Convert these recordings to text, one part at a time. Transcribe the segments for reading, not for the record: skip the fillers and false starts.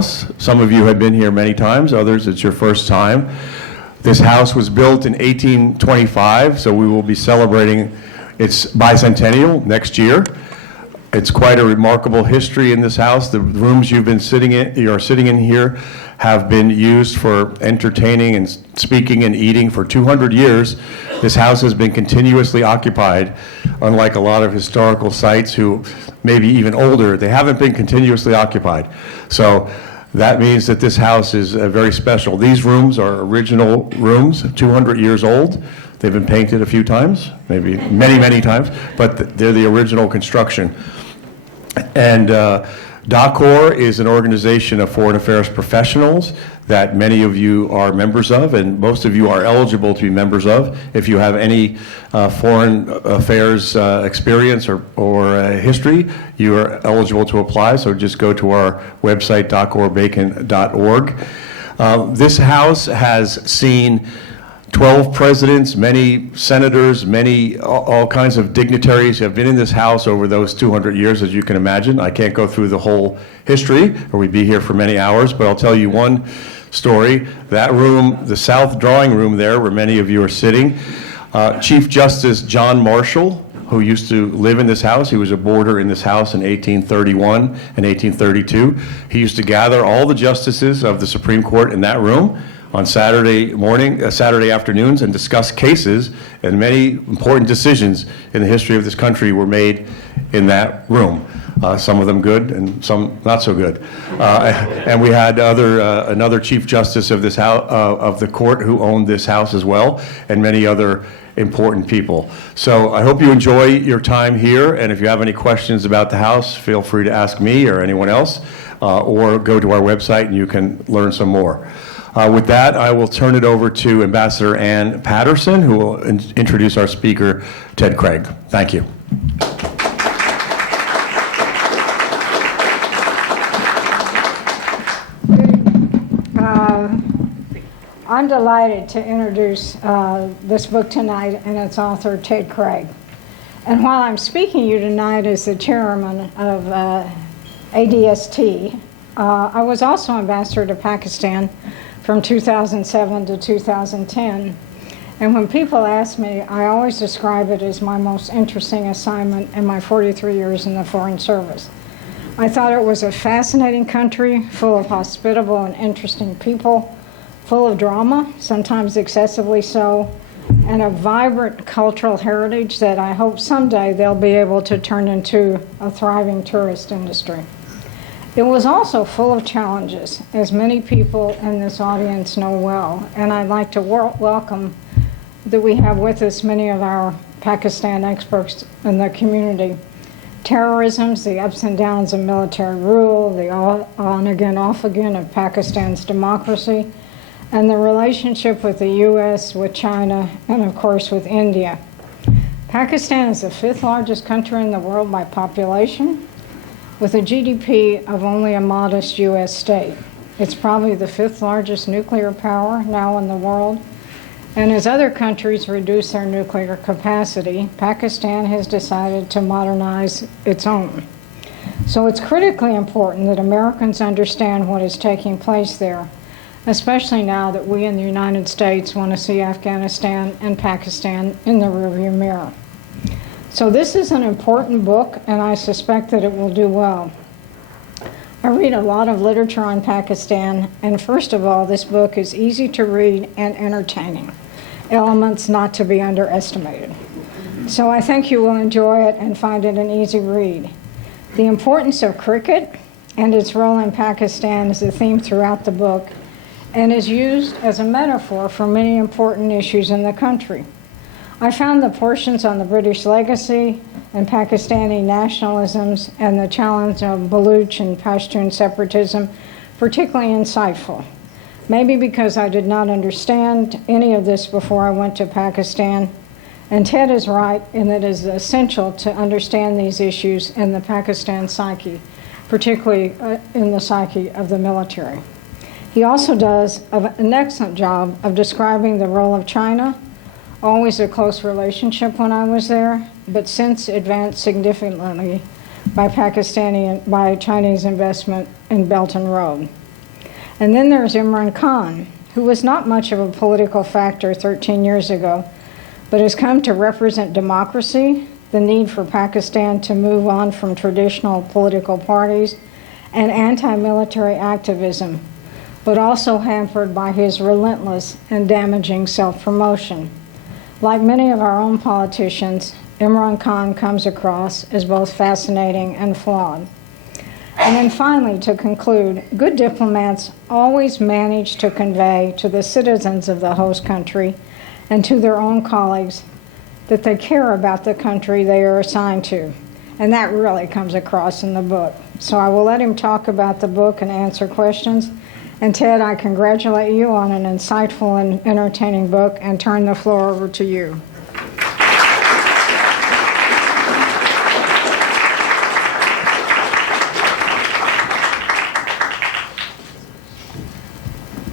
Some of you have been here many times, others it's your first time. This house was built in 1825, so we will be celebrating its bicentennial next year. It's quite a remarkable history in this house. The rooms you're sitting in here have been used for entertaining and speaking and eating for 200 years. This house has been continuously occupied, unlike a lot of historical sites who may be even older. They haven't been continuously occupied. So that means that this house is very special. These rooms are original rooms, 200 years old. They've been painted a few times, maybe many, many times, but they're the original construction. And DACOR is an organization of foreign affairs professionals that many of you are members of, and most of you are eligible to be members of. If you have any foreign affairs experience or history, you are eligible to apply, so just go to our website, dacorbacon.org. This house has seen 12 presidents, many senators, all kinds of dignitaries have been in this house over those 200 years, as you can imagine. I can't go through the whole history, or we'd be here for many hours, but I'll tell you one story. That room, the south drawing room there, where many of you are sitting, Chief Justice John Marshall, who used to live in this house, he was a boarder in this house in 1831 and 1832. He used to gather all the justices of the Supreme Court in that room on Saturday afternoons and discuss cases, and many important decisions in the history of this country were made in that room. Some of them good and some not so good. And we had another Chief Justice of this house, of the court, who owned this house as well, and many other important people. So I hope you enjoy your time here, and if you have any questions about the house, feel free to ask me or anyone else, or go to our website and you can learn some more. With that, I will turn it over to Ambassador Ann Patterson, who will introduce our speaker, Ted Craig. Thank you. I'm delighted to introduce this book tonight and its author, Ted Craig. And while I'm speaking to you tonight as the chairman of ADST, I was also ambassador to Pakistan from 2007 to 2010. And when people ask me, I always describe it as my most interesting assignment in my 43 years in the Foreign Service. I thought it was a fascinating country, full of hospitable and interesting people, full of drama, sometimes excessively so, and a vibrant cultural heritage that I hope someday they'll be able to turn into a thriving tourist industry. It was also full of challenges, as many people in this audience know well, and I'd like to welcome that we have with us many of our Pakistan experts in the community. Terrorism, the ups and downs of military rule, the on again, off again of Pakistan's democracy, and the relationship with the U.S., with China, and of course with India. Pakistan is the 5th largest country in the world by population, with a GDP of only a modest U.S. state. It's probably the 5th largest nuclear power now in the world. And as other countries reduce their nuclear capacity, Pakistan has decided to modernize its own. So it's critically important that Americans understand what is taking place there, especially now that we in the United States want to see Afghanistan and Pakistan in the rearview mirror. So this is an important book, and I suspect that it will do well. I read a lot of literature on Pakistan, and first of all, this book is easy to read and entertaining, elements not to be underestimated. So I think you will enjoy it and find it an easy read. The importance of cricket and its role in Pakistan is a theme throughout the book, and is used as a metaphor for many important issues in the country. I found the portions on the British legacy and Pakistani nationalisms and the challenge of Baluch and Pashtun separatism particularly insightful. Maybe because I did not understand any of this before I went to Pakistan, and Ted is right in that it is essential to understand these issues in the Pakistan psyche, particularly in the psyche of the military. He also does an excellent job of describing the role of China, always a close relationship when I was there, but since advanced significantly by Chinese investment in Belt and Road. And then there's Imran Khan, who was not much of a political factor 13 years ago, but has come to represent democracy, the need for Pakistan to move on from traditional political parties, and anti-military activism, but also hampered by his relentless and damaging self-promotion. Like many of our own politicians, Imran Khan comes across as both fascinating and flawed. And then finally, to conclude, good diplomats always manage to convey to the citizens of the host country and to their own colleagues that they care about the country they are assigned to. And that really comes across in the book. So I will let him talk about the book and answer questions. And Ted, I congratulate you on an insightful and entertaining book and turn the floor over to you.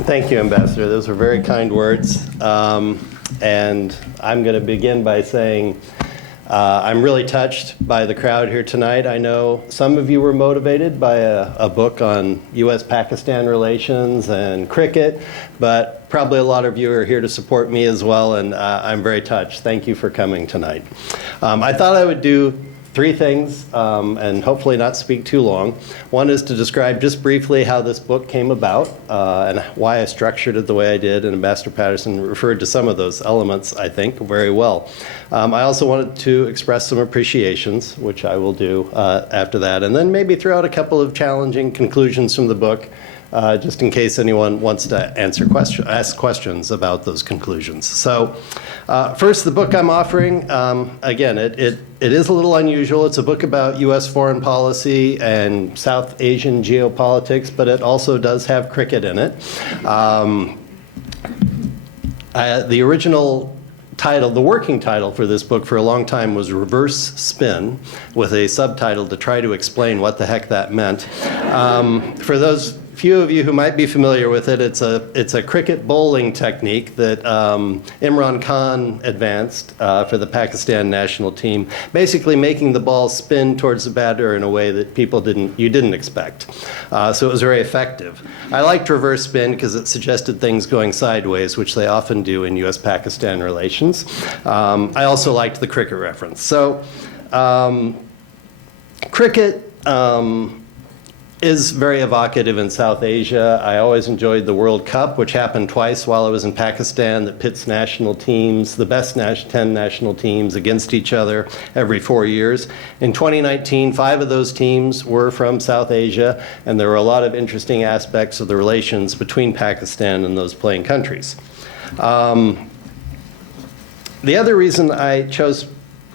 Thank you, Ambassador. Those were very kind words. And I'm going to begin by saying I'm really touched by the crowd here tonight. I know some of you were motivated by a book on U.S.-Pakistan relations and cricket, but probably a lot of you are here to support me as well, and I'm very touched. Thank you for coming tonight. I thought I would do three things, and hopefully not speak too long. One is to describe just briefly how this book came about and why I structured it the way I did, and Ambassador Patterson referred to some of those elements, I think, very well. I also wanted to express some appreciations, which I will do after that, and then maybe throw out a couple of challenging conclusions from the book, just in case anyone wants to ask questions about those conclusions. So first, the book I'm offering, again, it is a little unusual. It's a book about U.S. foreign policy and South Asian geopolitics, but it also does have cricket in it. The original title, the working title for this book for a long time was Reverse Spin, with a subtitle to try to explain what the heck that meant. For those few of you who might be familiar with it, it's a cricket bowling technique that Imran Khan advanced for the Pakistan national team, basically making the ball spin towards the batter in a way that you didn't expect. So it was very effective. I liked reverse spin because it suggested things going sideways, which they often do in U.S.-Pakistan relations. I also liked the cricket reference. So cricket is very evocative in South Asia. I always enjoyed the World Cup, which happened twice while I was in Pakistan, that pits national teams, the best 10 national teams, against each other every 4 years. In 2019, 5 of those teams were from South Asia, and there were a lot of interesting aspects of the relations between Pakistan and those playing countries. The other reason I chose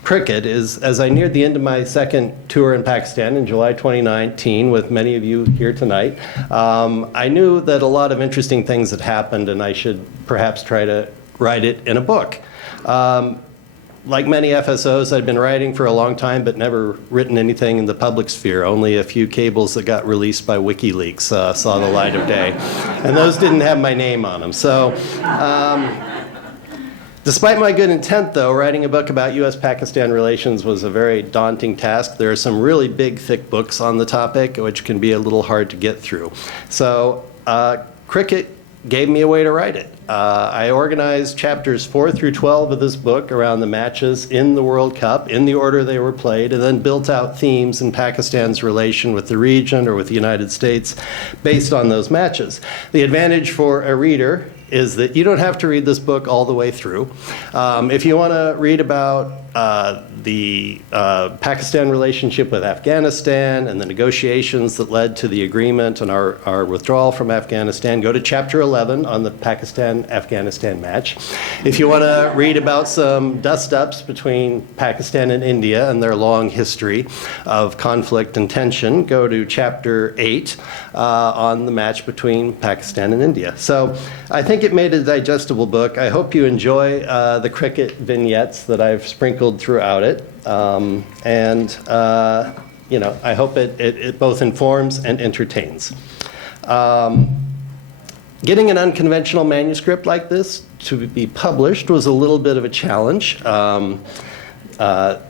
cricket is, as I neared the end of my second tour in Pakistan in July 2019, with many of you here tonight, I knew that a lot of interesting things had happened, and I should perhaps try to write it in a book. Like many FSOs, I'd been writing for a long time, but never written anything in the public sphere. Only a few cables that got released by WikiLeaks saw the light of day, and those didn't have my name on them. So. Despite my good intent, though, writing a book about U.S.-Pakistan relations was a very daunting task. There are some really big, thick books on the topic, which can be a little hard to get through. So cricket gave me a way to write it. I organized chapters 4 through 12 of this book around the matches in the World Cup, in the order they were played, and then built out themes in Pakistan's relation with the region or with the United States based on those matches. The advantage for a reader is that you don't have to read this book all the way through. If you want to read about the Pakistan relationship with Afghanistan and the negotiations that led to the agreement and our withdrawal from Afghanistan, go to chapter 11 on the Pakistan-Afghanistan match. If you want to read about some dust-ups between Pakistan and India and their long history of conflict and tension, go to chapter 8 on the match between Pakistan and India. So I think it made a digestible book. I hope you enjoy the cricket vignettes that I've sprinkled throughout it. You know, I hope it both informs and entertains. Getting an unconventional manuscript like this to be published was a little bit of a challenge. But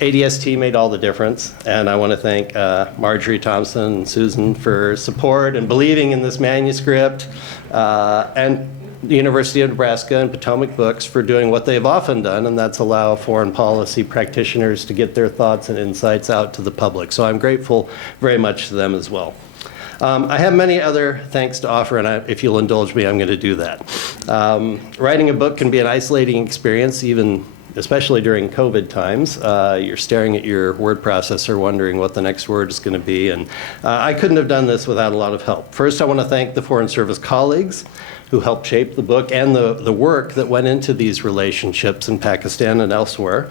ADST made all the difference, and I want to thank Marjorie Thompson and Susan for support and believing in this manuscript, and the University of Nebraska and Potomac Books for doing what they've often done, and that's allow foreign policy practitioners to get their thoughts and insights out to the public. So I'm grateful very much to them as well. I have many other thanks to offer, and if you'll indulge me, I'm going to do that. Writing a book can be an isolating experience, especially during COVID times. You're staring at your word processor wondering what the next word is going to be, and I couldn't have done this without a lot of help. First, I want to thank the Foreign Service colleagues who helped shape the book and the work that went into these relationships in Pakistan and elsewhere.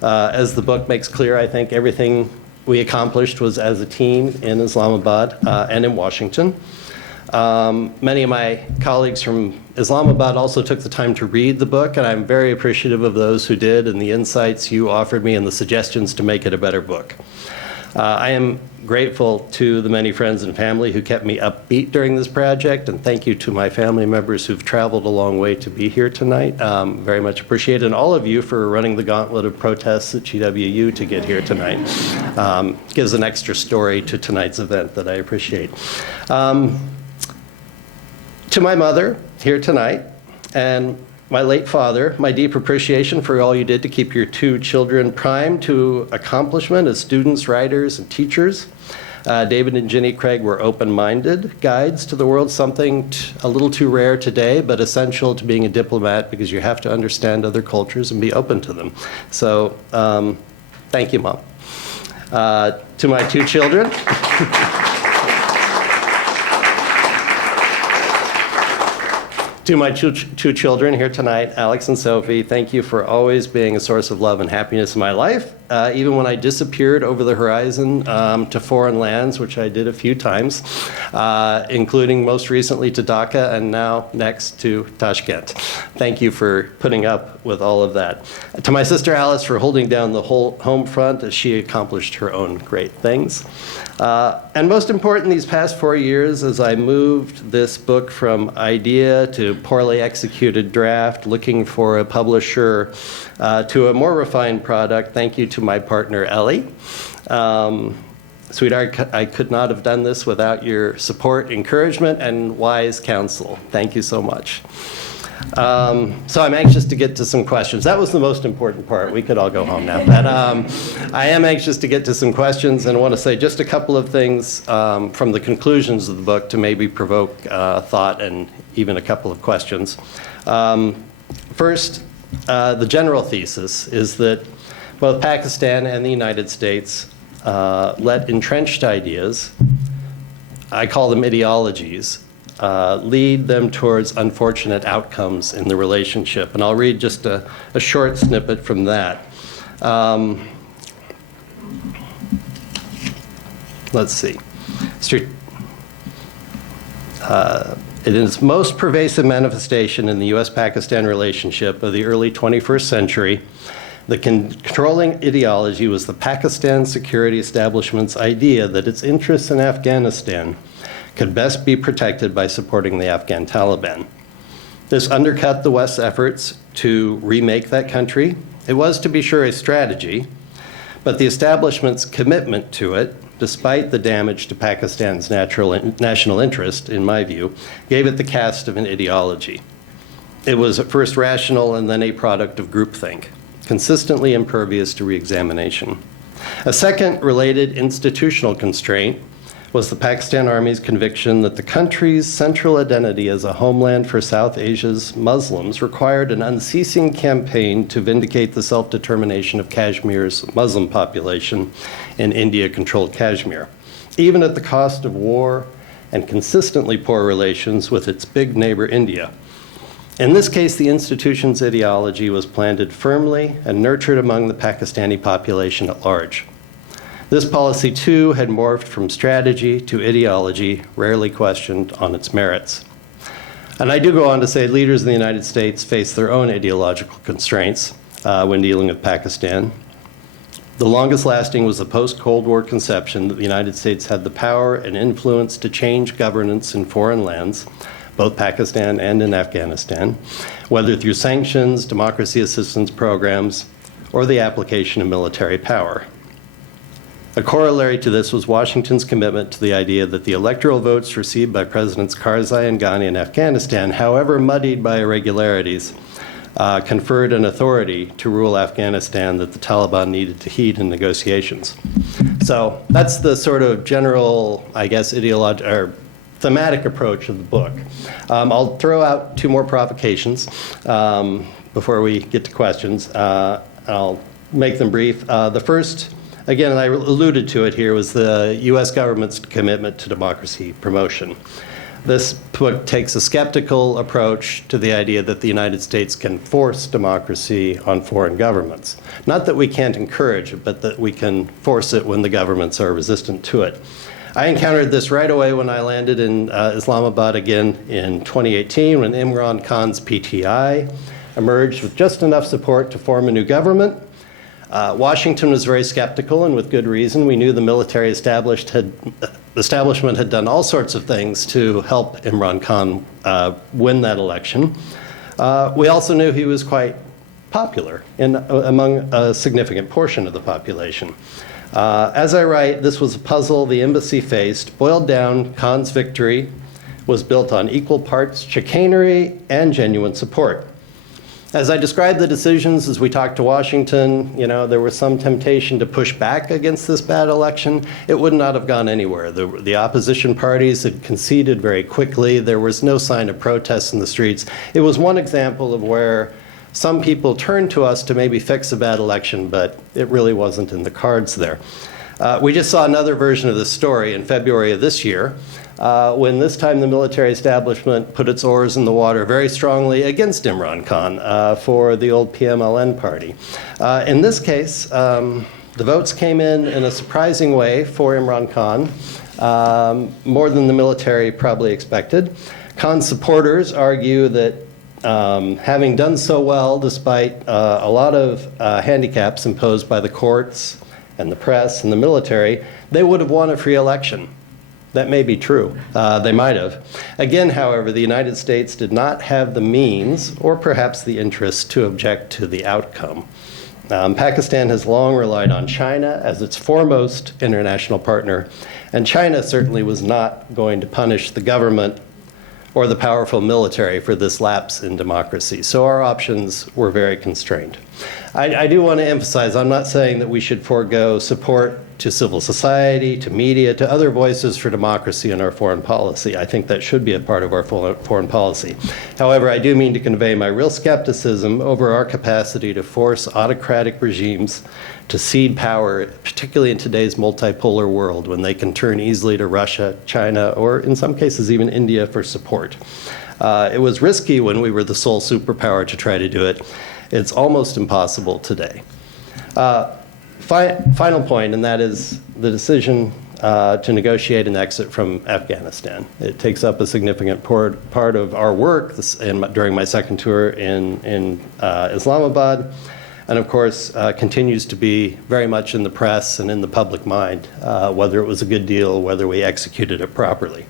As the book makes clear, I think everything we accomplished was as a team in Islamabad and in Washington. Many of my colleagues from Islamabad also took the time to read the book, and I'm very appreciative of those who did and the insights you offered me and the suggestions to make it a better book. I am grateful to the many friends and family who kept me upbeat during this project, and thank you to my family members who've traveled a long way to be here tonight. Very much appreciated, and all of you for running the gauntlet of protests at GWU to get here tonight. Gives an extra story to tonight's event that I appreciate. To my mother here tonight, and my late father, my deep appreciation for all you did to keep your two children primed to accomplishment as students, writers, and teachers. David and Ginny Craig were open-minded guides to the world, something a little too rare today, but essential to being a diplomat because you have to understand other cultures and be open to them. So thank you, Mom. To my two children. To my two children here tonight, Alex and Sophie, thank you for always being a source of love and happiness in my life. Even when I disappeared over the horizon to foreign lands, which I did a few times, including most recently to Dhaka and now next to Tashkent. Thank you for putting up with all of that. To my sister Alice for holding down the whole home front as she accomplished her own great things. And most important, these past 4 years, as I moved this book from idea to poorly executed draft, looking for a publisher, to a more refined product, thank you to my partner, Ellie. Sweetheart, I could not have done this without your support, encouragement, and wise counsel. Thank you so much. So I'm anxious to get to some questions. That was the most important part. We could all go home now. But I am anxious to get to some questions and want to say just a couple of things from the conclusions of the book to maybe provoke thought and even a couple of questions. First, the general thesis is that both Pakistan and the United States let entrenched ideas, I call them ideologies, lead them towards unfortunate outcomes in the relationship. And I'll read just a short snippet from that. Let's see. In its most pervasive manifestation in the U.S.-Pakistan relationship of the early 21st century, the controlling ideology was the Pakistan security establishment's idea that its interests in Afghanistan could best be protected by supporting the Afghan Taliban. This undercut the West's efforts to remake that country. It was, to be sure, a strategy, but the establishment's commitment to it, despite the damage to Pakistan's national interest, in my view, gave it the cast of an ideology. It was at first rational and then a product of groupthink, consistently impervious to re-examination. A second related institutional constraint was the Pakistan Army's conviction that the country's central identity as a homeland for South Asia's Muslims required an unceasing campaign to vindicate the self-determination of Kashmir's Muslim population in India-controlled Kashmir, even at the cost of war and consistently poor relations with its big neighbor India. In this case, the institution's ideology was planted firmly and nurtured among the Pakistani population at large. This policy, too, had morphed from strategy to ideology, rarely questioned on its merits. And I do go on to say leaders in the United States face their own ideological constraints when dealing with Pakistan. The longest lasting was the post-Cold War conception that the United States had the power and influence to change governance in foreign lands, both Pakistan and in Afghanistan, whether through sanctions, democracy assistance programs, or the application of military power. A corollary to this was Washington's commitment to the idea that the electoral votes received by Presidents Karzai and Ghani in Afghanistan, however muddied by irregularities, conferred an authority to rule Afghanistan that the Taliban needed to heed in negotiations. So that's the sort of general, I guess, or thematic approach of the book. I'll throw out two more provocations before we get to questions. I'll make them brief. The first, again, I alluded to it here, was the U.S. government's commitment to democracy promotion. This book takes a skeptical approach to the idea that the United States can force democracy on foreign governments. Not that we can't encourage it, but that we can force it when the governments are resistant to it. I encountered this right away when I landed in Islamabad again in 2018, when Imran Khan's PTI emerged with just enough support to form a new government. Washington was very skeptical, and with good reason. We knew the military establishment had done all sorts of things to help Imran Khan win that election. We also knew he was quite popular among a significant portion of the population. As I write, this was a puzzle the embassy faced. Boiled down, Khan's victory was built on equal parts chicanery and genuine support. As I described the decisions as we talked to Washington, there was some temptation to push back against this bad election. It would not have gone anywhere. The opposition parties had conceded very quickly. There was no sign of protests in the streets. It was one example of where some people turned to us to maybe fix a bad election, but it really wasn't in the cards there. We just saw another version of this story in February of this year, when this time the military establishment put its oars in the water very strongly against Imran Khan for the old PMLN party. In this case, the votes came in a surprising way for Imran Khan, more than the military probably expected. Khan's supporters argue that having done so well despite a lot of handicaps imposed by the courts and the press and the military, they would have won a free election. That may be true. They might have. Again, however, the United States did not have the means or perhaps the interest to object to the outcome. Pakistan has long relied on China as its foremost international partner, and China certainly was not going to punish the government or the powerful military for this lapse in democracy. So our options were very constrained. I do want to emphasize, I'm not saying that we should forego support to civil society, to media, to other voices for democracy in our foreign policy. I think that should be a part of our foreign policy. However, I do mean to convey my real skepticism over our capacity to force autocratic regimes to cede power, particularly in today's multipolar world when they can turn easily to Russia, China, or in some cases even India for support. It was risky when we were the sole superpower to try to do it. It's almost impossible today. Final point, and that is the decision to negotiate an exit from Afghanistan. It takes up a significant part of our work during my second tour in Islamabad, and of course continues to be very much in the press and in the public mind, whether it was a good deal, whether we executed it properly.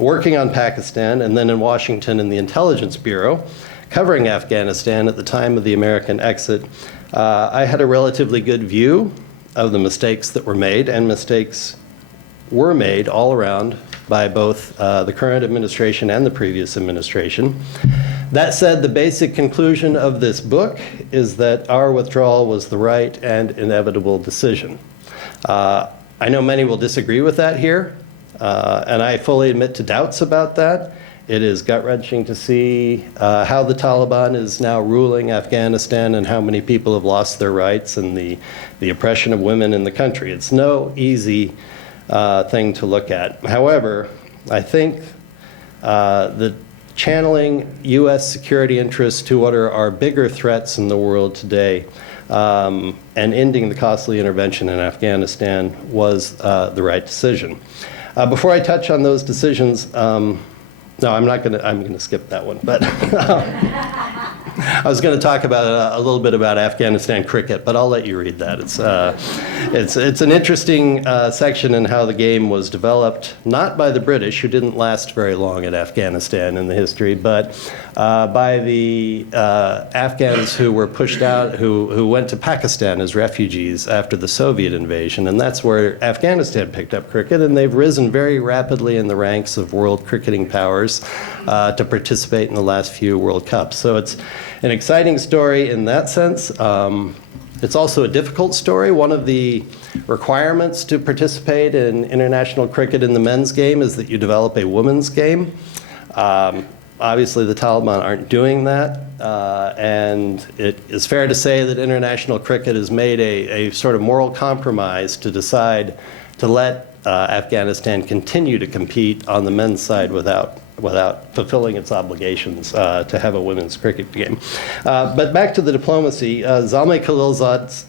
Working on Pakistan and then in Washington in the Intelligence Bureau, covering Afghanistan at the time of the American exit, I had a relatively good view of the mistakes that were made, and mistakes were made all around by both the current administration and the previous administration. That said, the basic conclusion of this book is that our withdrawal was the right and inevitable decision. I know many will disagree with that here, and I fully admit to doubts about that. It is gut-wrenching to see how the Taliban is now ruling Afghanistan and how many people have lost their rights and the oppression of women in the country. It's no easy thing to look at. However, I think that channeling U.S. security interests to what are our bigger threats in the world today and ending the costly intervention in Afghanistan was the right decision. Before I touch on those decisions, no, I'm going to skip that one. But I was going to talk about a little bit about Afghanistan cricket, but I'll let you read that. It's an interesting section in how the game was developed, not by the British, who didn't last very long in Afghanistan in the history, but by the Afghans who were pushed out, who went to Pakistan as refugees after the Soviet invasion, and that's where Afghanistan picked up cricket, and they've risen very rapidly in the ranks of world cricketing powers to participate in the last few World Cups. So it's an exciting story in that sense. It's also a difficult story. One of the requirements to participate in international cricket in the men's game is that you develop a women's game. Obviously, the Taliban aren't doing that, and it is fair to say that international cricket has made a sort of moral compromise to decide to let Afghanistan continue to compete on the men's side without fulfilling its obligations to have a women's cricket game. But back to the diplomacy, Zalmay Khalilzad's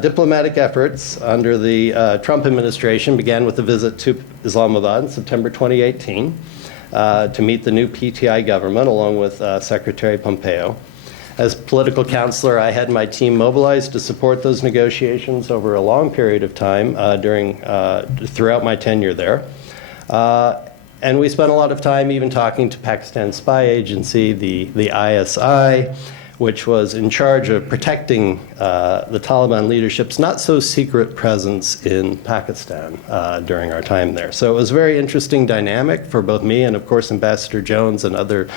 diplomatic efforts under the Trump administration began with a visit to Islamabad in September 2018 to meet the new PTI government along with Secretary Pompeo. As political counselor, I had my team mobilized to support those negotiations over a long period of time throughout my tenure there. And we spent a lot of time even talking to Pakistan's spy agency, the ISI, which was in charge of protecting the Taliban leadership's not-so-secret presence in Pakistan during our time there. So it was a very interesting dynamic for both me and, of course, Ambassador Jones and other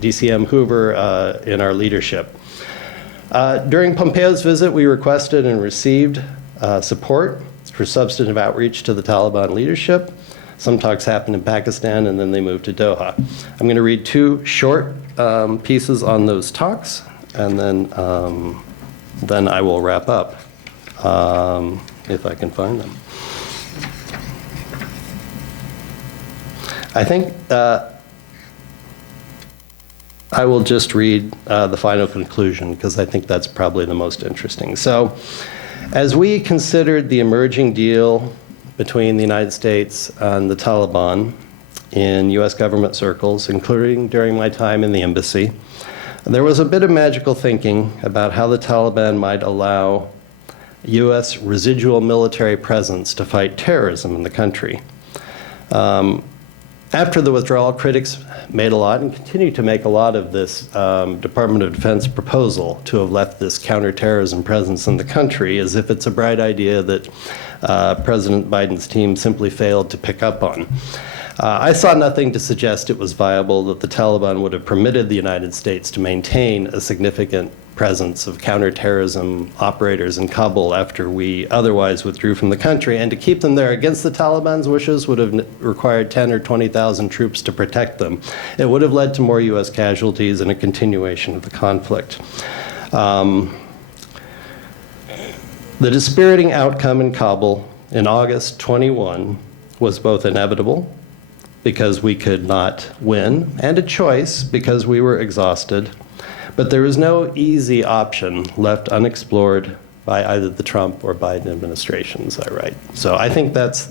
DCM Hoover in our leadership. During Pompeo's visit, we requested and received support for substantive outreach to the Taliban leadership. Some talks happened in Pakistan, and then they moved to Doha. I'm going to read two short pieces on those talks, and then I will wrap up, if I can find them. I think I will just read the final conclusion, because I think that's probably the most interesting. So, as we considered the emerging deal between the United States and the Taliban in U.S. government circles, including during my time in the embassy, there was a bit of magical thinking about how the Taliban might allow U.S. residual military presence to fight terrorism in the country. After the withdrawal, critics made a lot and continue to make a lot of this Department of Defense proposal to have left this counterterrorism presence in the country as if it's a bright idea that President Biden's team simply failed to pick up on. I saw nothing to suggest it was viable that the Taliban would have permitted the United States to maintain a significant presence of counterterrorism operators in Kabul after we otherwise withdrew from the country, and to keep them there against the Taliban's wishes would have required 10 or 20,000 troops to protect them. It would have led to more U.S. casualties and a continuation of the conflict. The dispiriting outcome in Kabul in August 21 was both inevitable, because we could not win, and a choice because we were exhausted. But there was no easy option left unexplored by either the Trump or Biden administrations, I write. So I think that's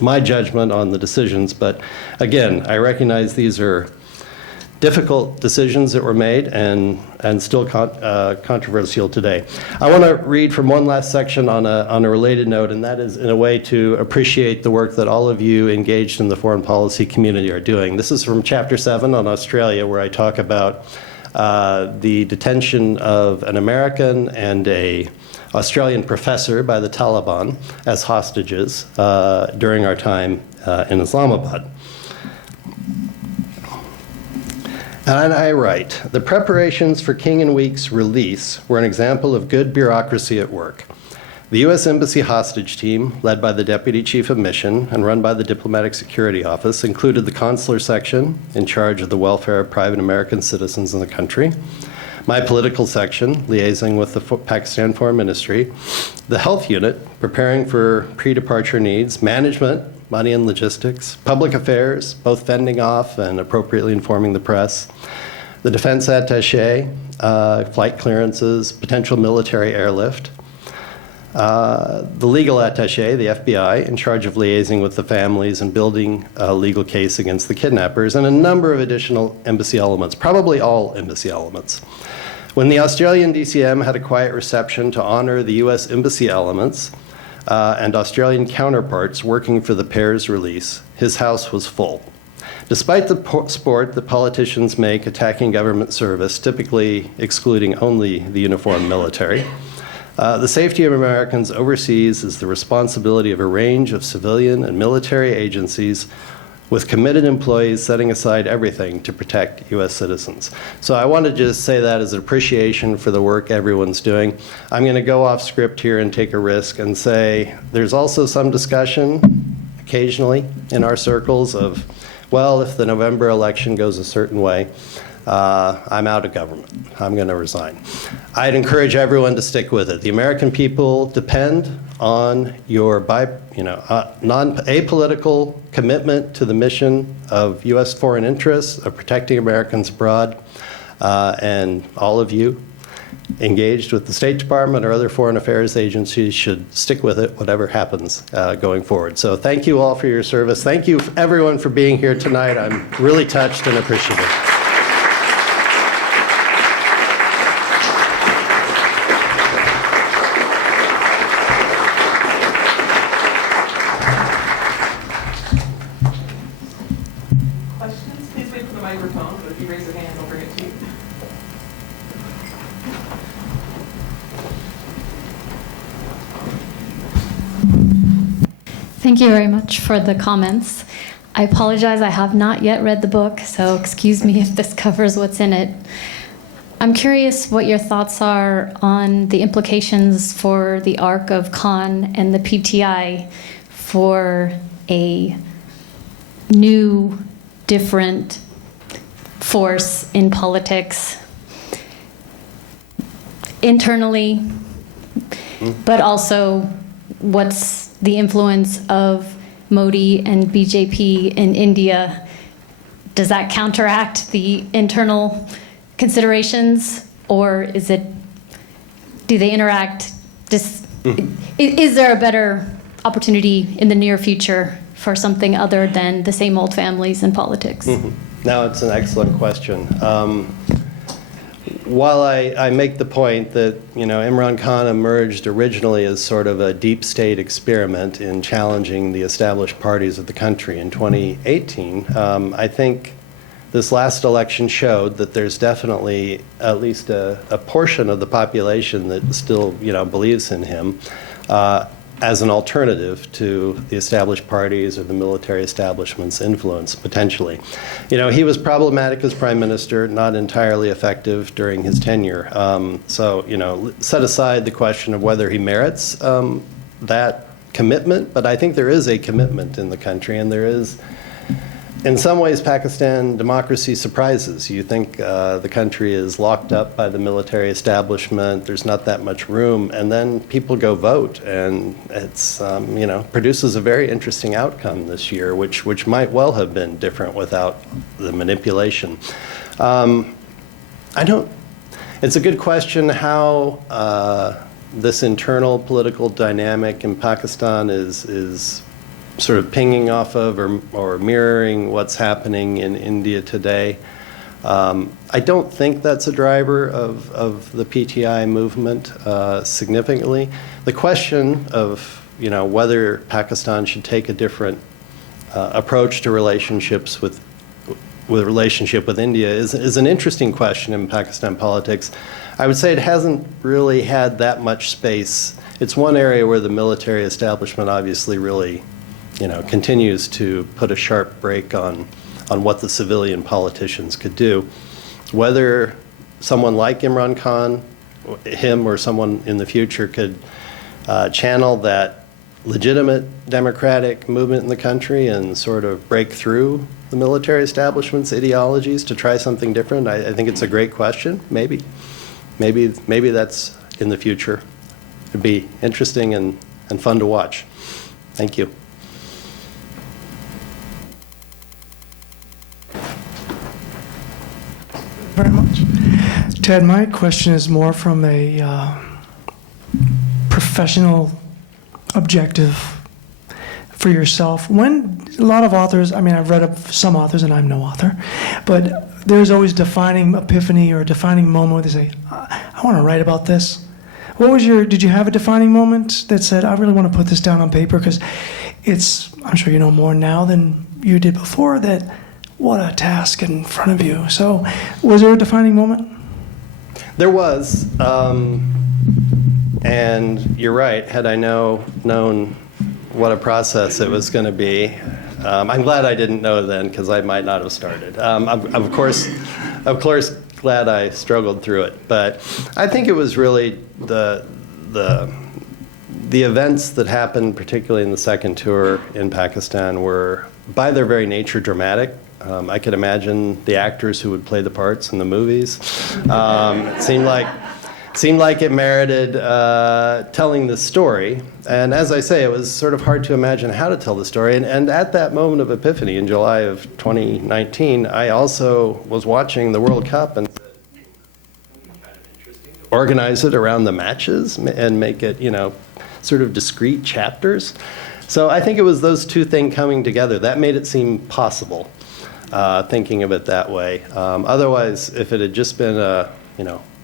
my judgment on the decisions. But again, I recognize these are difficult decisions that were made and still controversial today. I want to read from one last section on a related note, and that is in a way to appreciate the work that all of you engaged in the foreign policy community are doing. This is from Chapter 7 on Australia, where I talk about the detention of an American and an Australian professor by the Taliban as hostages during our time in Islamabad. And I write, the preparations for King and Week's release were an example of good bureaucracy at work. The U.S. Embassy hostage team, led by the Deputy Chief of Mission and run by the Diplomatic Security Office, included the consular section in charge of the welfare of private American citizens in the country, my political section, liaising with the Pakistan Foreign Ministry, the health unit, preparing for pre-departure needs, management, money and logistics, public affairs, both fending off and appropriately informing the press, the defense attaché, flight clearances, potential military airlift, the legal attaché, the FBI, in charge of liaising with the families and building a legal case against the kidnappers, and a number of additional embassy elements, probably all embassy elements. When the Australian DCM had a quiet reception to honor the U.S. embassy elements and Australian counterparts working for the pair's release, his house was full. Despite the sport that politicians make attacking government service, typically excluding only the uniformed military, the safety of Americans overseas is the responsibility of a range of civilian and military agencies with committed employees setting aside everything to protect U.S. citizens. So I want to just say that as an appreciation for the work everyone's doing. I'm going to go off script here and take a risk and say there's also some discussion occasionally in our circles of, well, if the November election goes a certain way, I'm out of government. I'm going to resign. I'd encourage everyone to stick with it. The American people depend on your apolitical commitment to the mission of U.S. foreign interests, of protecting Americans abroad, and all of you engaged with the State Department or other foreign affairs agencies should stick with it, whatever happens going forward. So thank you all for your service. Thank you, everyone, for being here tonight. I'm really touched and appreciative. Thank you very much for the comments. I apologize, I have not yet read the book, so excuse me if this covers what's in it. I'm curious what your thoughts are on the implications for the arc of Khan and the PTI for a new, different force in politics internally, but also what's the influence of Modi and BJP in India? Does that counteract the internal considerations, or do they interact? Is there a better opportunity in the near future for something other than the same old families in politics? Mm-hmm. No, it's an excellent question. While I make the point that Imran Khan emerged originally as sort of a deep state experiment in challenging the established parties of the country in 2018, I think this last election showed that there's definitely at least a portion of the population that still believes in him as an alternative to the established parties or the military establishment's influence, potentially. He was problematic as prime minister, not entirely effective during his tenure. So, set aside the question of whether he merits that commitment, but I think there is a commitment in the country, and there is, in some ways, Pakistan democracy surprises. You think the country is locked up by the military establishment, there's not that much room, and then people go vote, and it's, produces a very interesting outcome this year, which might well have been different without the manipulation. It's a good question how this internal political dynamic in Pakistan is sort of pinging off of or mirroring what's happening in India today. I don't think that's a driver of the PTI movement significantly. The question of whether Pakistan should take a different approach to relationships with relationship with India is an interesting question in Pakistan politics. I would say it hasn't really had that much space. It's one area where the military establishment obviously really continues to put a sharp brake on what the civilian politicians could do. Whether someone like Imran Khan, him or someone in the future could channel that legitimate democratic movement in the country and sort of break through the military establishment's ideologies to try something different, I think it's a great question. Maybe that's in the future. It'd be interesting and fun to watch. Thank you. Very much. Ted, my question is more from a professional objective for yourself? When a lot of authors, I mean, I've read of some authors, and I'm no author, but there's always defining epiphany or a defining moment where they say, I want to write about this. Did you have a defining moment that said, I really want to put this down on paper? Because I'm sure you know more now than you did before, that what a task in front of you. So was there a defining moment? There was, and you're right, had I known what a process it was going to be, I'm glad I didn't know then, because I might not have started. Of course, glad I struggled through it, but I think it was really the events that happened, particularly in the second tour in Pakistan, were by their very nature dramatic. I could imagine the actors who would play the parts in the movies. It seemed like it merited telling the story. And as I say, it was sort of hard to imagine how to tell the story. And at that moment of epiphany in July of 2019, I also was watching the World Cup and said, kind of interesting to organize it around the matches and make it, sort of discrete chapters. So I think it was those two things coming together that made it seem possible, thinking of it that way. Otherwise, if it had just been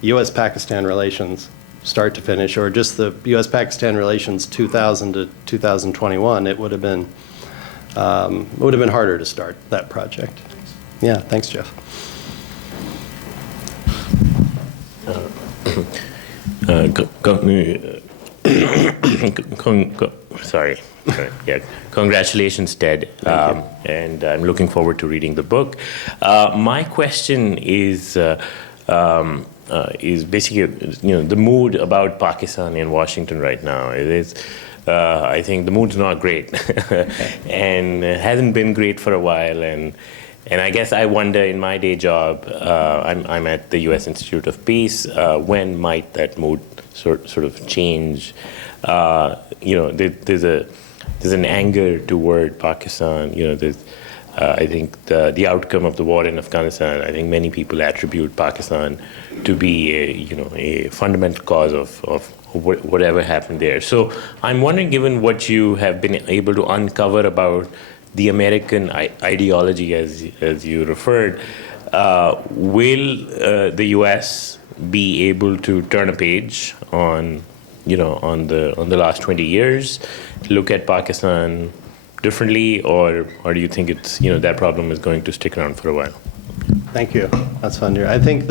U.S.-Pakistan relations, start to finish, or just the U.S.-Pakistan relations 2000 to 2021, it would have been harder to start that project. Yeah, thanks, Jeff. Sorry. Yeah. Congratulations, Ted. And I'm looking forward to reading the book. My question is basically, the mood about Pakistan in Washington right now. It is, I think the mood's not great, and it hasn't been great for a while. And I guess I wonder, in my day job, I'm at the U.S. Institute of Peace. When might that mood sort of change? There's an anger toward Pakistan. I think the outcome of the war in Afghanistan, I think many people attribute Pakistan to be a fundamental cause of whatever happened there. So I'm wondering, given what you have been able to uncover about the American ideology, as you referred, will the U.S. be able to turn a page on the last 20 years, look at Pakistan differently, or do you think it's that problem is going to stick around for a while? Thank you. That's fun. I think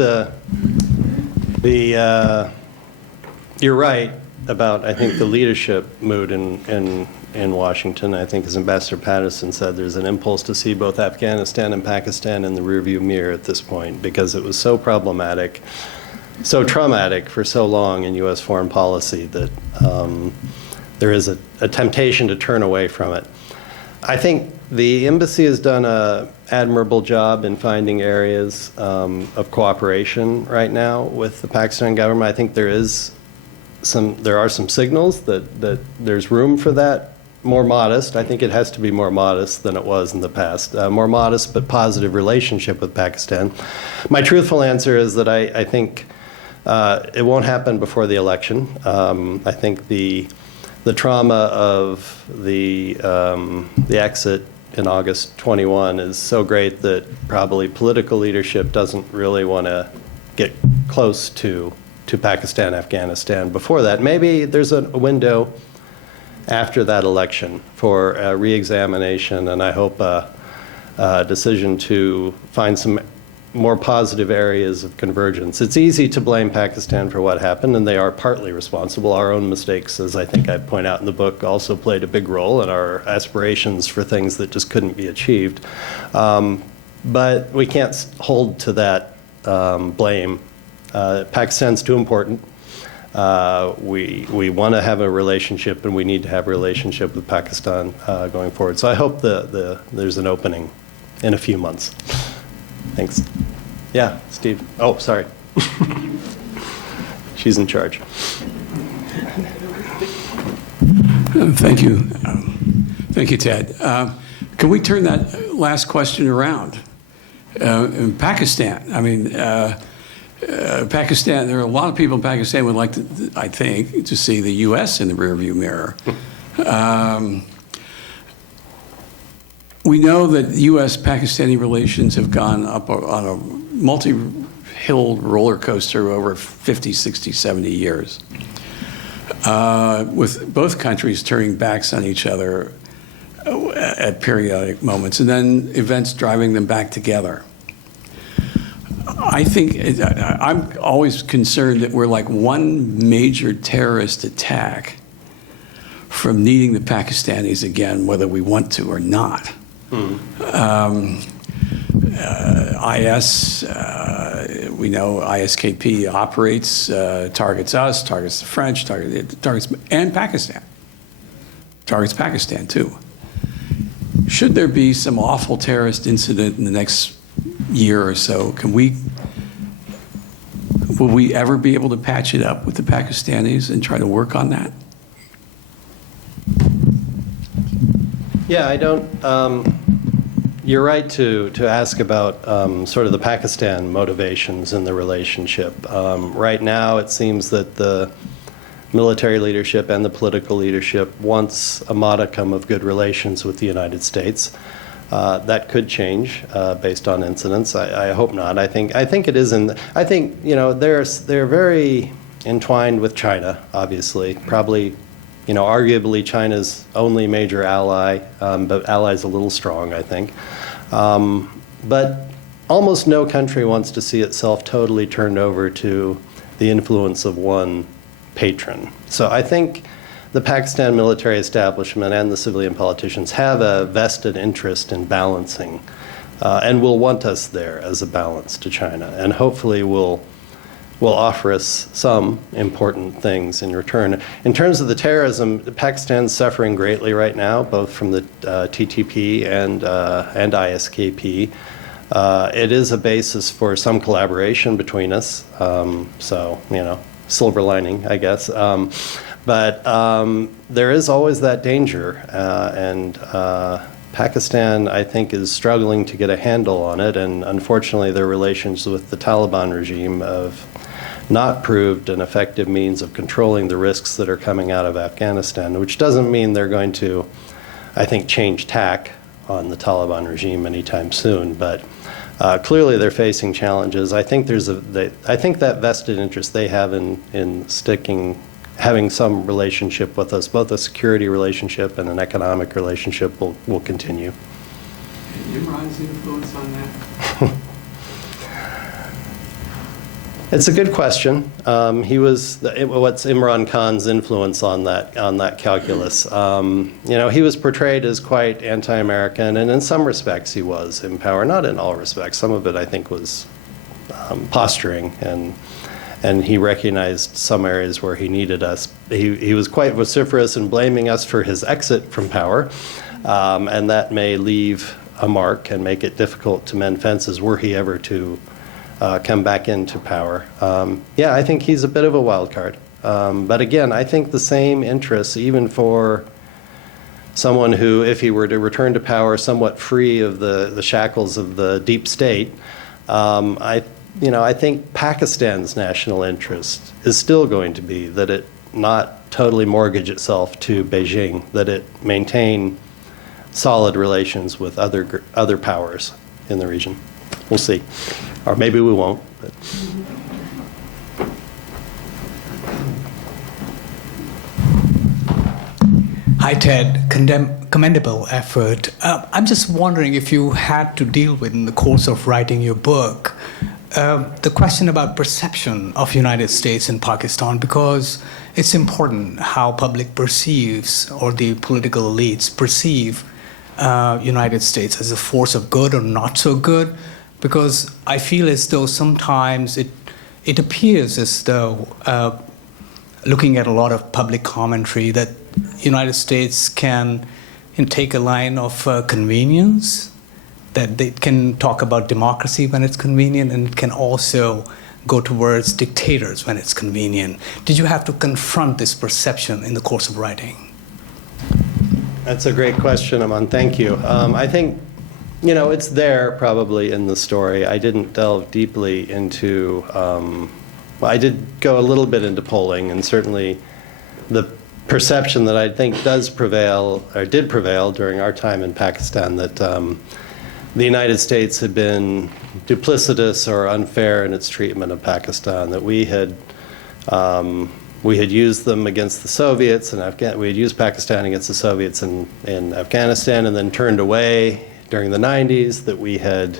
you're right about, I think, the leadership mood in Washington. I think, as Ambassador Patterson said, there's an impulse to see both Afghanistan and Pakistan in the rearview mirror at this point, because it was so problematic, so traumatic for so long in U.S. foreign policy that there is a temptation to turn away from it. I think the embassy has done an admirable job in finding areas of cooperation right now with the Pakistan government. I think there are some signals that there's room for that. More modest. I think it has to be more modest than it was in the past. More modest but positive relationship with Pakistan. My truthful answer is that I think it won't happen before the election. I think the trauma of the exit in August 21 is so great that probably political leadership doesn't really want to get close to Pakistan, Afghanistan before that. Maybe there's a window after that election for a re-examination, and I hope a decision to find some more positive areas of convergence. It's easy to blame Pakistan for what happened, and they are partly responsible. Our own mistakes, as I think I point out in the book, also played a big role in our aspirations for things that just couldn't be achieved. But we can't hold to that blame. Pakistan's too important. We want to have a relationship, and we need to have a relationship with Pakistan going forward. So I hope there's an opening in a few months. Thanks. Yeah, Steve. Oh, sorry. She's in charge. Thank you. Thank you, Ted. Can we turn that last question around? In Pakistan, I mean, Pakistan, there are a lot of people in Pakistan would like to, I think, to see the U.S. in the rearview mirror. We know that U.S.-Pakistani relations have gone up on a multi-hill roller coaster over 50, 60, 70 years, with both countries turning backs on each other at periodic moments, and then events driving them back together. I think, I'm always concerned that we're like one major terrorist attack from needing the Pakistanis again, whether we want to or not. IS, we know ISKP operates, targets us, targets the French, targets and Pakistan. Targets Pakistan too. Should there be some awful terrorist incident in the next year or so, will we ever be able to patch it up with the Pakistanis and try to work on that? Yeah, I don't. You're right to ask about sort of the Pakistan motivations in the relationship. Right now, it seems that the military leadership and the political leadership wants a modicum of good relations with the United States. That could change based on incidents. I hope not. I think it is. I think they're very entwined with China. Obviously, probably. Arguably China's only major ally, but ally's a little strong, I think. But almost no country wants to see itself totally turned over to the influence of one patron. So I think the Pakistan military establishment and the civilian politicians have a vested interest in balancing and will want us there as a balance to China, and hopefully will offer us some important things in return. In terms of the terrorism, Pakistan's suffering greatly right now, both from the TTP and ISKP. It is a basis for some collaboration between us, so, silver lining, I guess. But there is always that danger, and Pakistan, I think, is struggling to get a handle on it, and unfortunately their relations with the Taliban regime have not proved an effective means of controlling the risks that are coming out of Afghanistan, which doesn't mean they're going to, I think, change tack on the Taliban regime anytime soon, but clearly they're facing challenges. I think I think that vested interest they have in having some relationship with us, both a security relationship and an economic relationship, will continue. Imran's influence on that? It's a good question. What's Imran Khan's influence on that calculus? He was portrayed as quite anti-American, and in some respects he was in power. Not in all respects. Some of it, I think, was posturing, and he recognized some areas where he needed us. He was quite vociferous in blaming us for his exit from power, and that may leave a mark and make it difficult to mend fences were he ever to come back into power. I think he's a bit of a wild card. But again, I think the same interests, even for someone who, if he were to return to power somewhat free of the shackles of the deep state, I think Pakistan's national interest is still going to be that it not totally mortgage itself to Beijing, that it maintain solid relations with other powers in the region. We'll see. Or maybe we won't. But. Hi, Ted. Commendable effort. I'm just wondering if you had to deal with, in the course of writing your book, the question about perception of United States and Pakistan, because it's important how public perceives, or the political elites perceive, United States as a force of good or not so good. Because I feel as though sometimes it appears as though, looking at a lot of public commentary, that United States can take a line of convenience, that they can talk about democracy when it's convenient, and it can also go towards dictators when it's convenient. Did you have to confront this perception in the course of writing? That's a great question, Aman. Thank you. I think you know, it's there probably in the story. I didn't delve deeply into, well, I did go a little bit into polling, and certainly the perception that I think does prevail, or did prevail during our time in Pakistan, that the United States had been duplicitous or unfair in its treatment of Pakistan, that we had used them against the Soviets, and we had used Pakistan against the Soviets in Afghanistan, and then turned away during the 90s, that we had,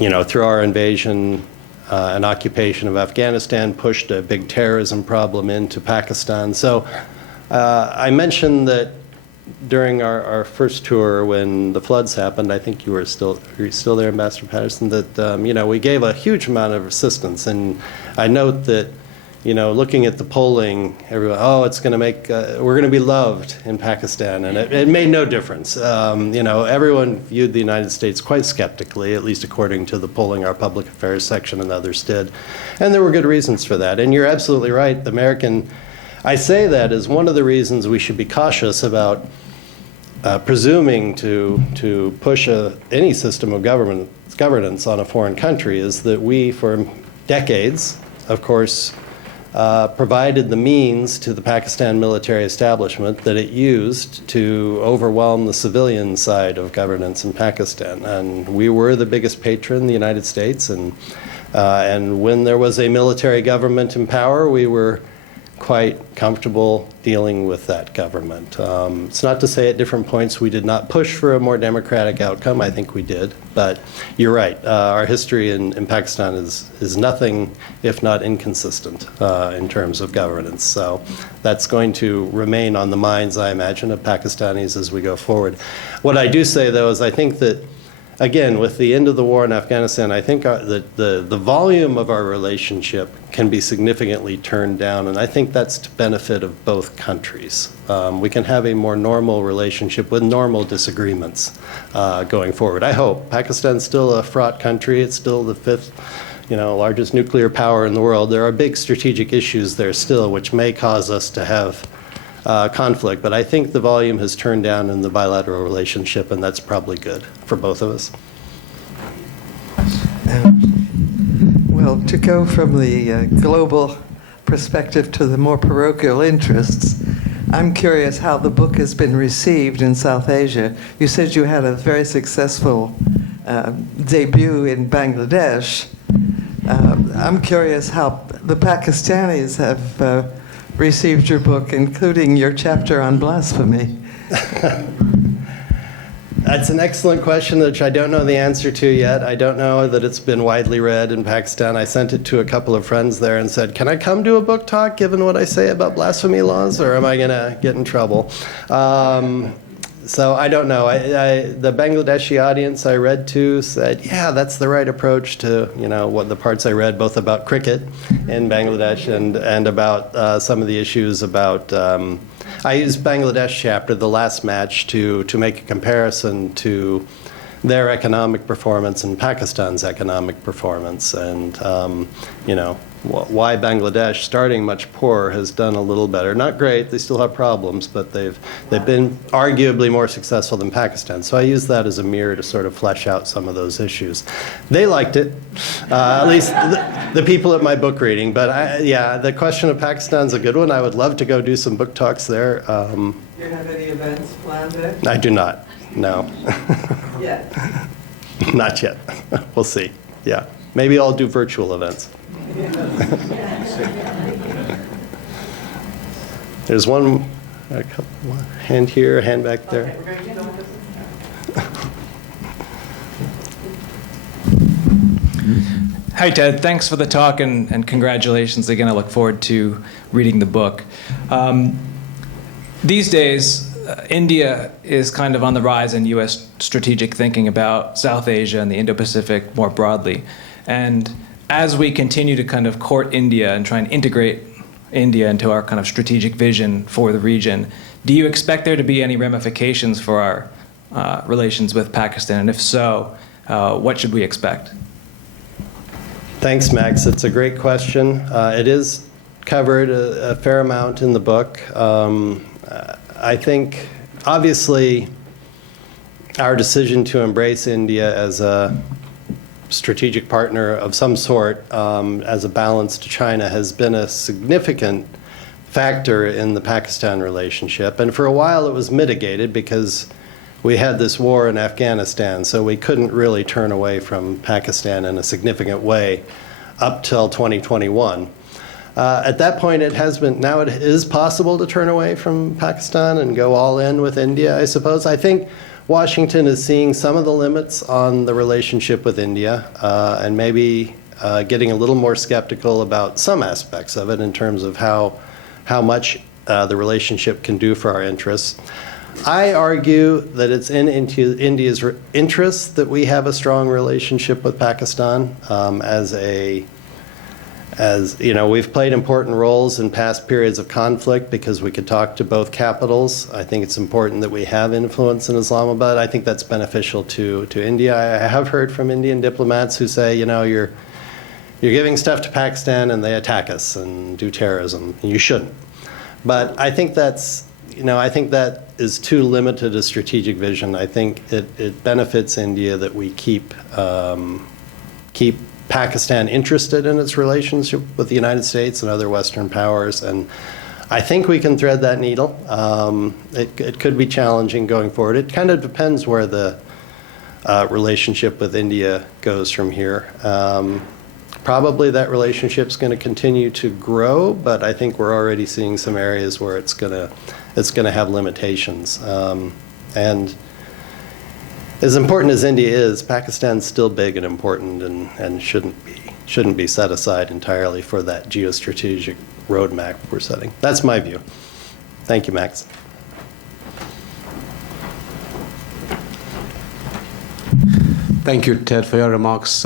you know, through our invasion and occupation of Afghanistan, pushed a big terrorism problem into Pakistan. So I mentioned that during our first tour, when the floods happened, I think you were still there, Ambassador Patterson, that you know, we gave a huge amount of assistance. And I note that, you know, looking at the polling, everyone, oh, it's going to make, we're going to be loved in Pakistan. And it made no difference. You know, everyone viewed the United States quite skeptically, at least according to the polling our public affairs section and others did. And there were good reasons for that. And you're absolutely right. The American, I say that as one of the reasons we should be cautious about presuming to push any system of governance on a foreign country, is that we, for decades, of course, provided the means to the Pakistan military establishment that it used to overwhelm the civilian side of governance in Pakistan. And we were the biggest patron, the United States, and when there was a military government in power, we were quite comfortable dealing with that government. It's not to say at different points we did not push for a more democratic outcome. I think we did. But you're right. Our history in Pakistan is nothing if not inconsistent in terms of governance. So that's going to remain on the minds, I imagine, of Pakistanis as we go forward. What I do say, though, is I think that, again, with the end of the war in Afghanistan, I think the volume of our relationship can be significantly turned down, and I think that's to benefit of both countries. We can have a more normal relationship with normal disagreements going forward. I hope. Pakistan's still a fraught country. It's still the fifth, you know, largest nuclear power in the world. There are big strategic issues there still, which may cause us to have conflict, but I think the volume has turned down in the bilateral relationship, and that's probably good for both of us. Well, to go from the global perspective to the more parochial interests, I'm curious how the book has been received in South Asia. You said you had a very successful debut in Bangladesh. I'm curious how the Pakistanis have received your book, including your chapter on blasphemy. That's an excellent question, which I don't know the answer to yet. I don't know that it's been widely read in Pakistan. I sent it to a couple of friends there and said, can I come to a book talk given what I say about blasphemy laws, or am I going to get in trouble? So I don't know. The Bangladeshi audience I read to said, yeah, that's the right approach to, you know, what the parts I read, both about cricket in Bangladesh and about some of the issues about, I used Bangladesh chapter, the last match, to make a comparison to their economic performance and Pakistan's economic performance, and you know, why Bangladesh, starting much poorer, has done a little better. Not great, they still have problems, but they've been arguably more successful than Pakistan. So I use that as a mirror to sort of flesh out some of those issues. They liked it, at least the people at my book reading. But yeah, the question of Pakistan's a good one. I would love to go do some book talks there. Do you have any events planned there? I do not, no. Yet. Not yet. We'll see. Yeah, maybe I'll do virtual events. There's one hand here, a hand back there. Hi, Ted. Thanks for the talk, and congratulations again. I look forward to reading the book. These days, India is kind of on the rise in U.S. strategic thinking about South Asia and the Indo-Pacific more broadly. And as we continue to kind of court India and try and integrate India into our kind of strategic vision for the region, do you expect there to be any ramifications for our relations with Pakistan? And if so, what should we expect? Thanks, Max. It's a great question. It is covered a fair amount in the book. I think, obviously, our decision to embrace India as a strategic partner of some sort, as a balance to China, has been a significant factor in the Pakistan relationship. And for a while it was mitigated because we had this war in Afghanistan, so we couldn't really turn away from Pakistan in a significant way up till 2021. At that point, now it is possible to turn away from Pakistan and go all in with India, I suppose. I think Washington is seeing some of the limits on the relationship with India, and maybe getting a little more skeptical about some aspects of it in terms of how much the relationship can do for our interests. I argue that it's in India's interest that we have a strong relationship with Pakistan, as you know, we've played important roles in past periods of conflict because we could talk to both capitals. I think it's important that we have influence in Islamabad. I think that's beneficial to India. I have heard from Indian diplomats who say, you know, you're giving stuff to Pakistan and they attack us and do terrorism. You shouldn't. But I think that's, you know, I think that is too limited a strategic vision. I think it benefits India that we keep Pakistan interested in its relationship with the United States and other Western powers, and I think we can thread that needle. It could be challenging going forward. It kind of depends where the relationship with India goes from here. Probably that relationship's going to continue to grow, but I think we're already seeing some areas where it's going to have limitations. And as important as India is, Pakistan's still big and important, and shouldn't be set aside entirely for that geostrategic roadmap we're setting. That's my view. Thank you, Max. Thank you, Ted, for your remarks.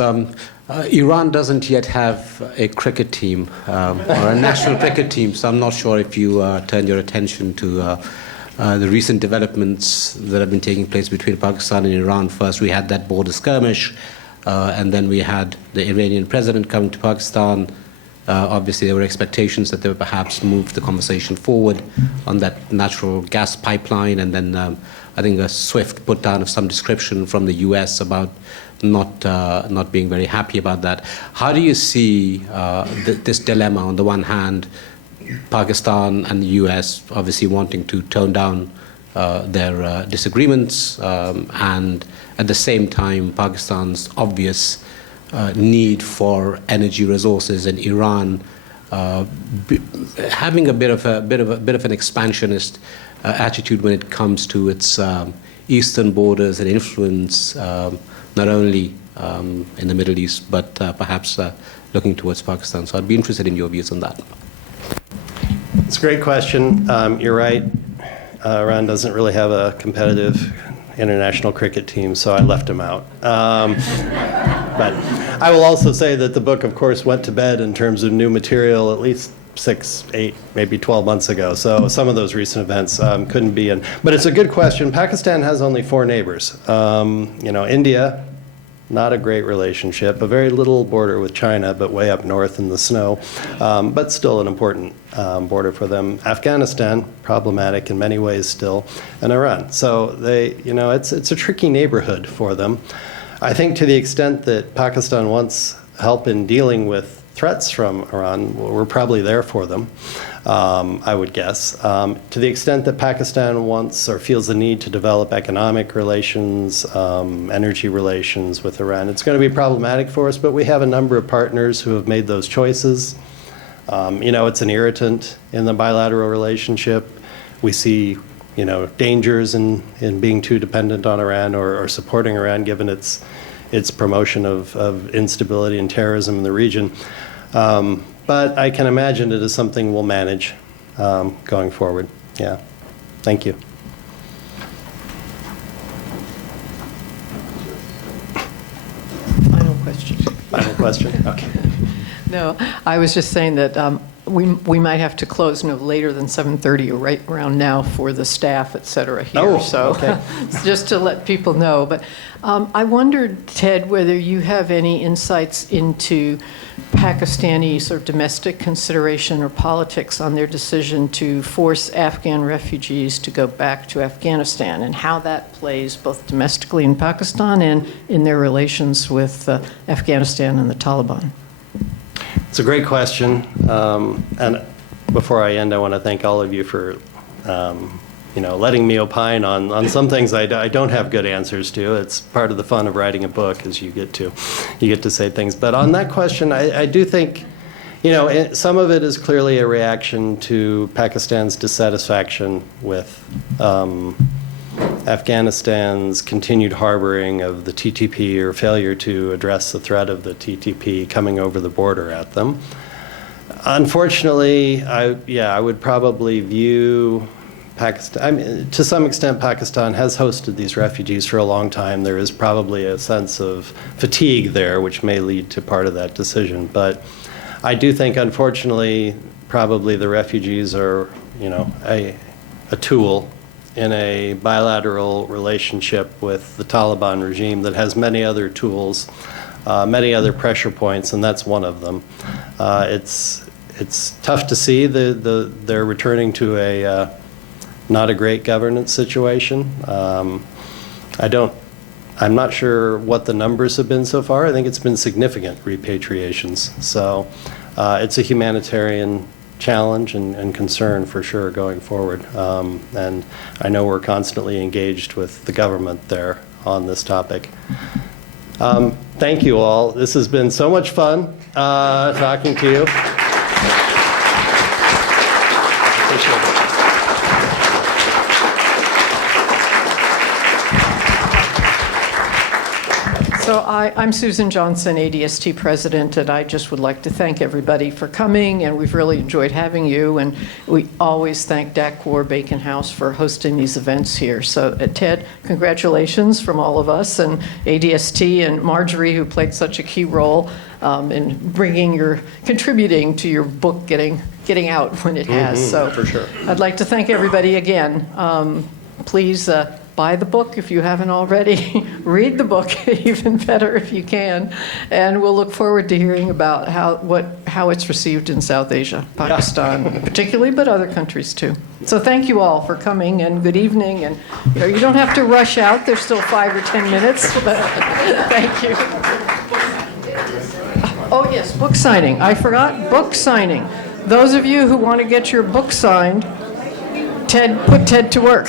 Iran doesn't yet have a cricket team or a national cricket team, so I'm not sure if you turned your attention to the recent developments that have been taking place between Pakistan and Iran. First, we had that border skirmish, and then we had the Iranian president coming to Pakistan. Obviously, there were expectations that they would perhaps move the conversation forward on that natural gas pipeline, and then I think a swift put down of some description from the U.S. about not being very happy about that. How do you see this dilemma? On the one hand, Pakistan and the U.S. obviously wanting to tone down their disagreements, and at the same time, Pakistan's obvious need for energy resources, and Iran having a bit of an expansionist attitude when it comes to its eastern borders and influence, not only in the Middle East, but perhaps looking towards Pakistan. So I'd be interested in your views on that. It's a great question. You're right. Iran doesn't really have a competitive international cricket team, so I left him out. But I will also say that the book, of course, went to bed in terms of new material at least 6, 8, maybe 12 months ago. So some of those recent events couldn't be in. But it's a good question. Pakistan has only 4 neighbors. You know, India, not a great relationship, a very little border with China, but way up north in the snow, but still an important border for them. Afghanistan, problematic in many ways still, and Iran. So they, you know, it's a tricky neighborhood for them. I think to the extent that Pakistan wants help in dealing with threats from Iran, we're probably there for them, I would guess. To the extent that Pakistan wants or feels the need to develop economic relations, energy relations with Iran, it's going to be problematic for us, but we have a number of partners who have made those choices. You know, it's an irritant in the bilateral relationship. We see, you know, dangers in being too dependent on Iran or supporting Iran given its promotion of instability and terrorism in the region. But I can imagine it is something we'll manage going forward. Yeah. Thank you. Final question. Final question? Okay. No, I was just saying that we might have to close no later than 7:30 or right around now for the staff, et cetera, here. Oh, so okay. just to let people know. But I wondered, Ted, whether you have any insights into Pakistani sort of domestic consideration or politics on their decision to force Afghan refugees to go back to Afghanistan, and how that plays both domestically in Pakistan and in their relations with Afghanistan and the Taliban. It's a great question. And before I end, I want to thank all of you for letting me opine on some things I don't have good answers to. It's part of the fun of writing a book, is you get to say things. But on that question, I do think, some of it is clearly a reaction to Pakistan's dissatisfaction with Afghanistan's continued harboring of the TTP, or failure to address the threat of the TTP coming over the border at them. Unfortunately, I would probably view Pakistan, to some extent, Pakistan has hosted these refugees for a long time. There is probably a sense of fatigue there, which may lead to part of that decision. But I do think, unfortunately, probably the refugees are, a tool in a bilateral relationship with the Taliban regime that has many other tools, many other pressure points, and that's one of them. It's tough to see they're returning to a not a great governance situation. I'm not sure what the numbers have been so far. I think it's been significant repatriations. So it's a humanitarian challenge and concern for sure going forward. And I know we're constantly engaged with the government there on this topic. Thank you all. This has been so much fun talking to you. Appreciate it. So I'm Susan Johnson, ADST president, and I just would like to thank everybody for coming, and we've really enjoyed having you, and we always thank DACOR Bacon House for hosting these events here. So Ted, congratulations from all of us, and ADST, and Marjorie, who played such a key role in contributing to your book getting out when it has. So for sure. I'd like to thank everybody again. Please buy the book if you haven't already. Read the book, even better if you can. And we'll look forward to hearing about how it's received in South Asia, Pakistan particularly, but other countries too. So thank you all for coming, and good evening. And you don't have to rush out. There's still 5 or 10 minutes, but thank you. Oh yes, book signing. I forgot book signing. Those of you who want to get your book signed, put Ted to work.